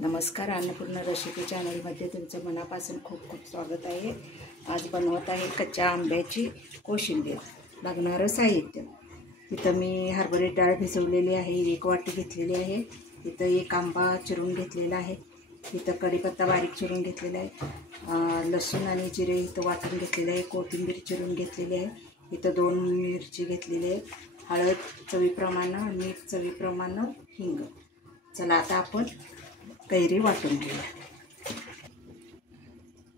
नमस्कार, अन्नपूर्ण रेसिपी चॅनलमध्ये तुमचं मनापासून खूप खूप स्वागत आहे। आज बनवत आहे कच्च्या आंब्याची कोशिंबीर। लागणारं साहित्य, इथं मी हरभरा डाळ भिजवलेली आहे, 1 वाटी घेतलेली आहे। इथं 1 आंबा चिरून घेतलेला आहे। इथं कढीपत्ता बारीक चिरून घेतलेला आहे। लसूण आणि जिरे इथं वाटून घेतलेले आहे। कोथिंबीर चिरून घेतलेली आहे। इथं 2 मिरची घेतलेली आहे। हळद चवीप्रमाणे, मीठ चवीप्रमाणे, हिंग। चला आता आपण कैरी वाटून घेऊया।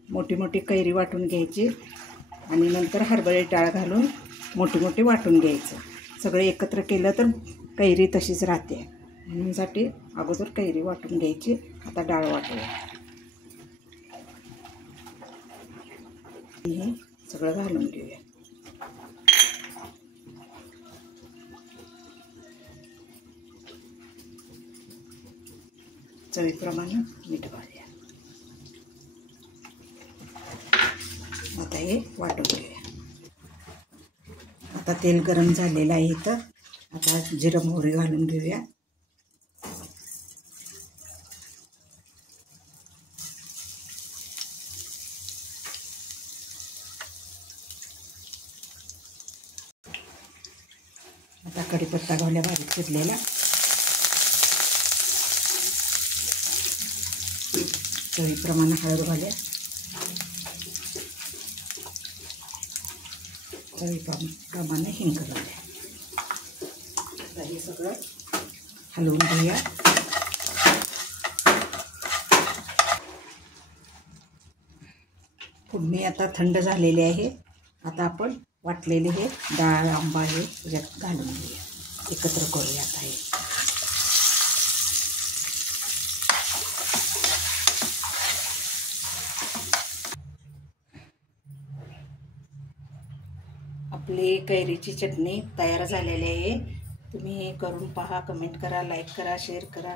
मोठी मोठी कैरी वाटून घ्यायची आणि नंतर हरभरा डाळ घालून मोठी मोठी वाटून घ्यायचं। सगळे एकत्र केलं तर कैरी तशीच राहते, म्हणूनसाठी अगोदर कैरी वाटून घ्यायची। आता डाळ वाटूया। हे सगळं घालून घेऊया। चवीप्रमाणे मीठ घालूया। आता हे वाटून घेऊया। आता तेल गरम झालेलं आहे। इथं आता जिरं मोहरी घालून घेऊया। आता कढीपत्ता घालूया बारीक चिरलेला। चवीप्रमाणे हळद घालूया। चवीप्रमाणे हिंग घालूया। आता हे सगळं हलवून घेऊया। फोडणी आता थंड झालेली आहे। आता आपण वाटलेले हे डाळ आंबा हे यात घालून घेऊया। एकत्र करूया। आता हे आपली कैरीची चटणी तयार झालेली आहे। तुम्ही करून पहा, कमेंट करा, लाईक करा, शेअर करा।